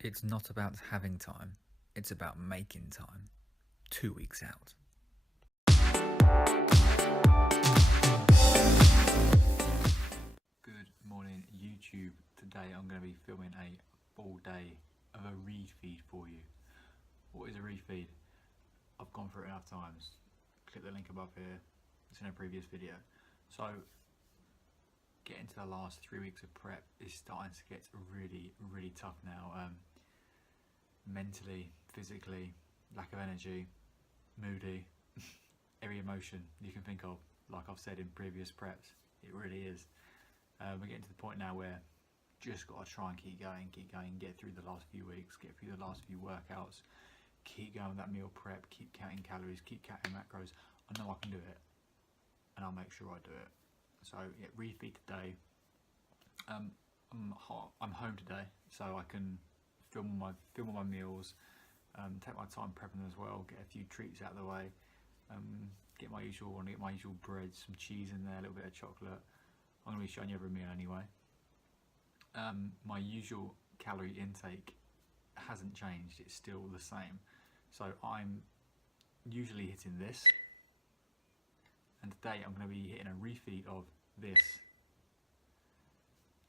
It's not about having time, it's about making time. 2 weeks out. Good morning, YouTube. Today I'm going to be filming a full day of a refeed for you. What is a refeed? I've gone through it enough times. Click the link above here. It's in a previous video. So, getting to the last 3 weeks of prep is starting to get really tough now. Mentally, physically, lack of energy, moody, every emotion you can think of, like I've said in previous preps, it really is. We're getting to the point now where just got to try and keep going, get through the last few weeks, get through the last few workouts, keep going with that meal prep, keep counting calories, keep counting macros. I know I can do it, and I'll make sure I do it. So yeah, refeed today. I'm home today, so I can film all my meals, take my time prepping as well, get a few treats out of the way, get my usual bread, some cheese in there, a little bit of chocolate. I'm going to be showing you every meal anyway. My usual calorie intake hasn't changed, it's still the same. So I'm usually hitting this, and today I'm going to be hitting a refeed of this.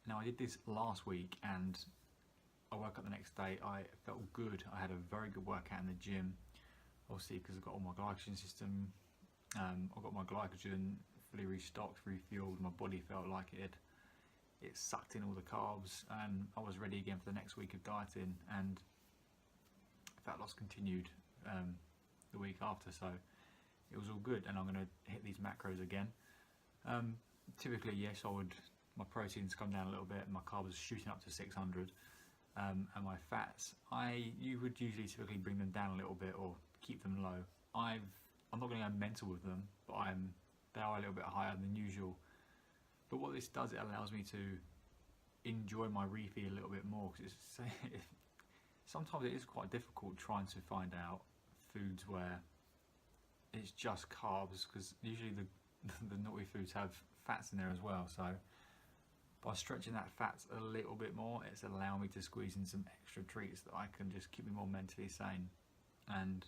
Now I did this last week and I woke up the next day, I felt good. I had a very good workout in the gym, obviously because I've got all my glycogen system, I've got my glycogen fully restocked, refueled. My body felt like it sucked in all the carbs, and I was ready again for the next week of dieting, and fat loss continued the week after, so it was all good. And I'm going to hit these macros again. Typically, yes, my proteins come down a little bit, my carbs shooting up to 600, and my fats, you would usually typically bring them down a little bit or keep them low. I'm not going to go mental with them, but they are a little bit higher than usual. But what this does, it allows me to enjoy my refeed a little bit more, because sometimes it is quite difficult trying to find out foods where it's just carbs, because usually the naughty foods have fats in there as well. So by stretching that fats a little bit more, it's allowing me to squeeze in some extra treats that I can just keep me more mentally sane. And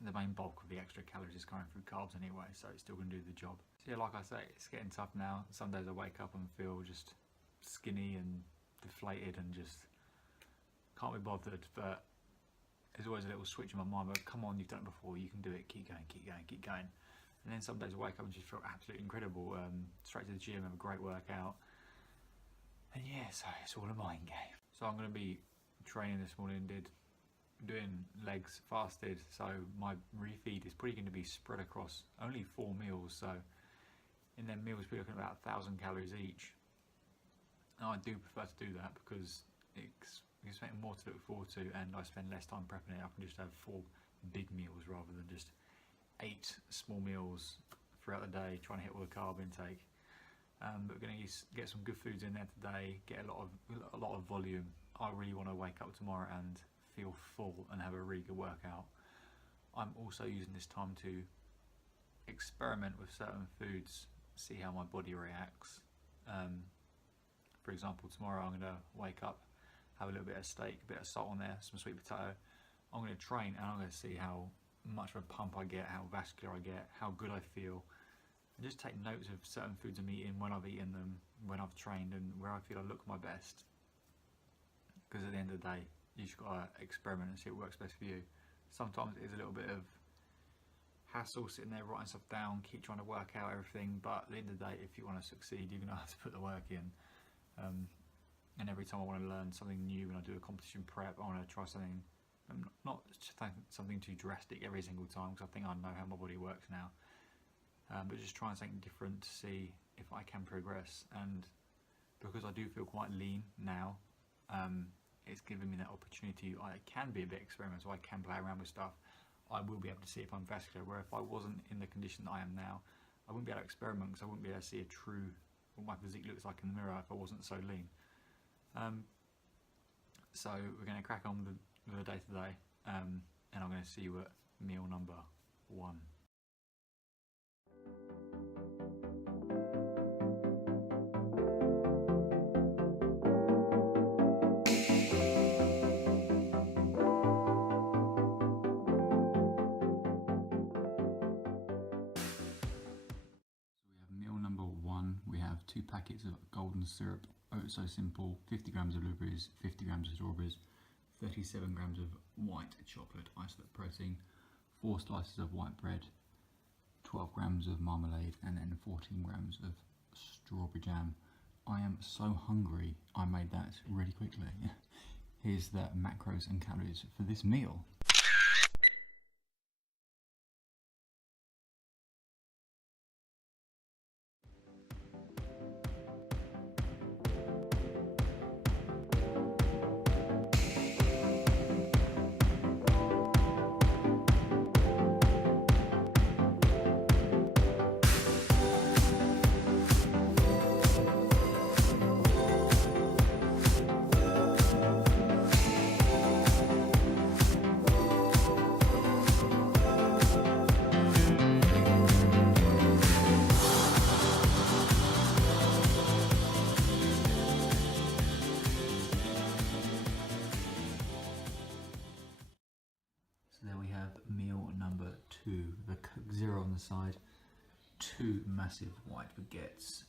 the main bulk of the extra calories is coming through carbs anyway, so it's still going to do the job. So yeah, like I say, it's getting tough now. Some days I wake up and feel just skinny and deflated and just can't be bothered, but there's always a little switch in my mind, but come on, you've done it before, you can do it, keep going. And then some days I wake up and just feel absolutely incredible, straight to the gym, have a great workout, and yeah, so it's all a mind game. So I'm going to be training this morning, doing legs fasted, so my refeed is probably going to be spread across only 4 meals, so in their meals we're looking at about 1,000 calories each. Now I do prefer to do that because it's something more to look forward to, and I spend less time prepping it. I can just have 4 big meals rather than just 8 small meals throughout the day trying to hit all the carb intake. But we're going to get some good foods in there today, get a lot of volume. I really want to wake up tomorrow and feel full and have a really good workout. I'm also using this time to experiment with certain foods, see how my body reacts. For example, tomorrow I'm going to wake up, have a little bit of steak, a bit of salt on there, some sweet potato. I'm going to train and I'm going to see how much of a pump I get, how vascular I get, how good I feel. And just take notes of certain foods I'm eating, when I've eaten them, when I've trained, and where I feel I look my best. Because at the end of the day, you just got to experiment and see what works best for you. Sometimes it is a little bit of hassle sitting there writing stuff down, keep trying to work out everything, but at the end of the day, if you want to succeed, you're going to have to put the work in. And every time I want to learn something new, when I do a competition prep, I want to try something, not something too drastic every single time, because I think I know how my body works now. But just trying something different to see if I can progress. And because I do feel quite lean now, it's given me that opportunity. I can be a bit experimental, I can play around with stuff. I will be able to see if I'm vascular, where if I wasn't in the condition that I am now, I wouldn't be able to experiment, because I wouldn't be able to see what my physique looks like in the mirror if I wasn't so lean. So we're going to crack on with the day today, and I'm going to see you at meal number 1. 2 packets of golden syrup, oh so simple, 50 grams of blueberries, 50 grams of strawberries, 37 grams of white chocolate isolate protein, 4 slices of white bread, 12 grams of marmalade, and then 14 grams of strawberry jam. I am so hungry, I made that really quickly. Here's the macros and calories for this meal. So there we have meal number 2, the Coke Zero on the side, 2 massive white baguettes.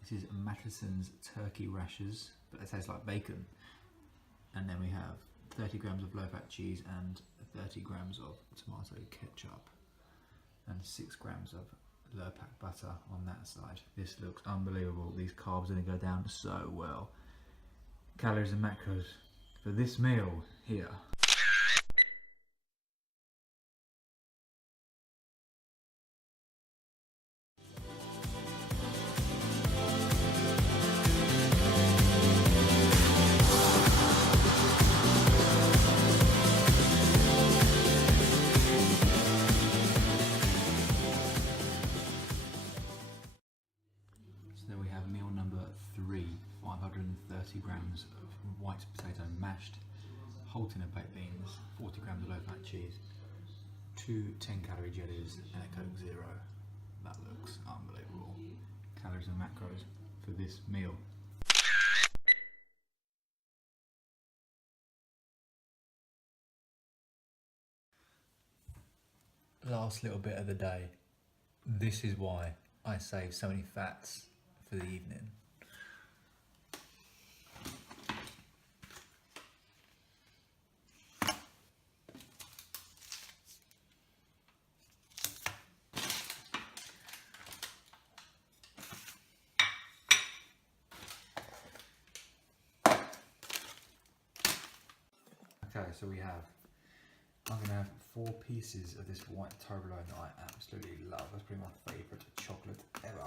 This is Matteson's turkey rashers, but they taste like bacon. And then we have 30 grams of low-fat cheese and 30 grams of tomato ketchup and 6 grams of low-fat butter on that side. This looks unbelievable. These carbs are going to go down so well. Calories and macros for this meal here. So we have meal number 3, 530 grams of white potato mashed, whole tin of baked beans, 40 grams of low-fat cheese, 2 10-calorie jellies, and a Coke Zero. That looks unbelievable. Calories and macros for this meal. Last little bit of the day. This is why I save so many fats for the evening. Okay, so I'm going to have 4 pieces of this white Toblerone that I absolutely love. That's probably my favourite chocolate ever.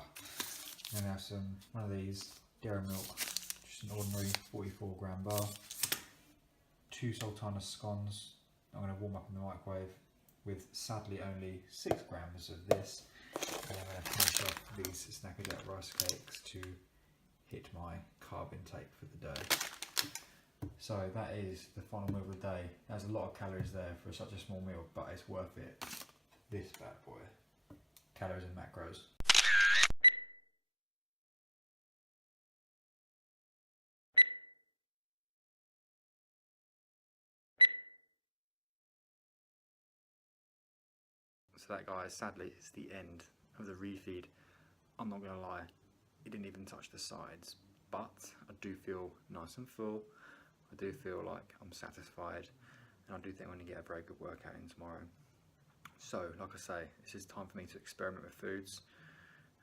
I'm going to have one of these dairy milk, just an ordinary 44 gram bar. 2 sultana scones I'm going to warm up in the microwave with sadly only 6 grams of this. And I'm going to finish off these Snacker Jack rice cakes to hit my carb intake for the day. So that is the final meal of the day. There's a lot of calories there for such a small meal, but it's worth it. This bad boy. Calories and macros. So that, guys, sadly is the end of the refeed. I'm not going to lie, it didn't even touch the sides, but I do feel nice and full. I do feel like I'm satisfied, and I do think I'm going to get a very good workout in tomorrow. So, like I say, this is time for me to experiment with foods.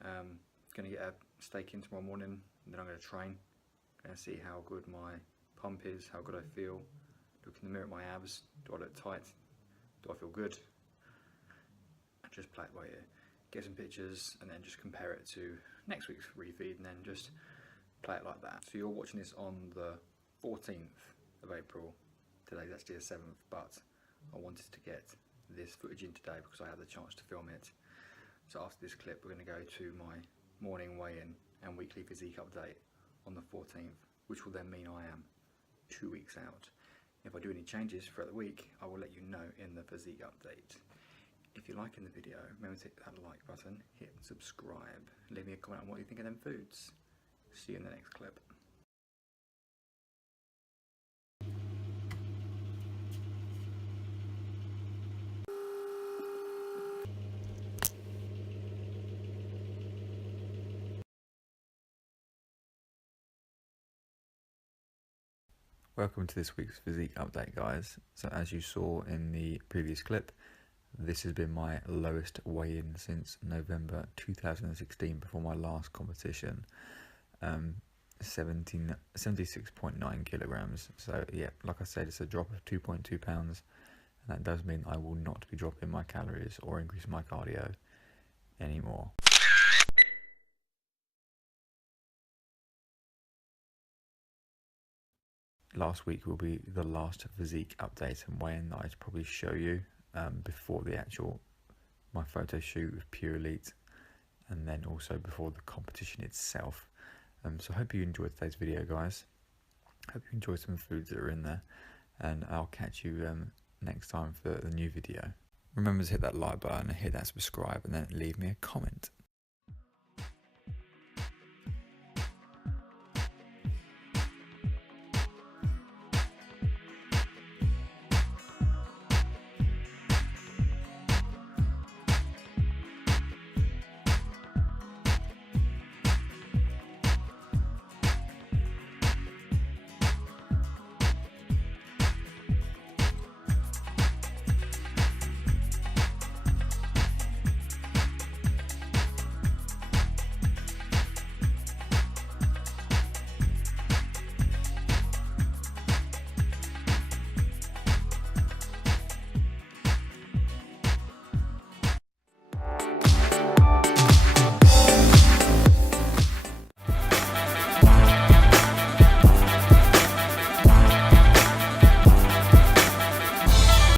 Going to get a steak in tomorrow morning, and then I'm going to train and see how good my pump is, how good I feel. Look in the mirror at my abs. Do I look tight? Do I feel good? And just play it by ear. Get some pictures, and then just compare it to next week's refeed, and then just play it like that. So you're watching this on the 14th of April. Today's actually the 7th, but I wanted to get this footage in today because I had the chance to film it. So after this clip, we're going to go to my morning weigh-in and weekly physique update on the 14th, which will then mean I am 2 weeks out. If I do any changes throughout the week, I will let you know in the physique update. If you're liking the video, remember to hit that like button, hit subscribe, leave me a comment on what you think of them foods. See you in the next clip. Welcome to this week's Physique update, guys. So as you saw in the previous clip, this has been my lowest weigh-in since November 2016 before my last competition. 76.9 kilograms. So yeah, like I said, it's a drop of 2.2 pounds, and that does mean I will not be dropping my calories or increasing my cardio anymore. Last week will be the last Physique update and weigh-in that I'd probably show you before the my photo shoot with Pure Elite, and then also before the competition itself. So I hope you enjoyed today's video, guys. Hope you enjoyed some foods that are in there, and I'll catch you next time for the new video. Remember to hit that like button and hit that subscribe, and then leave me a comment.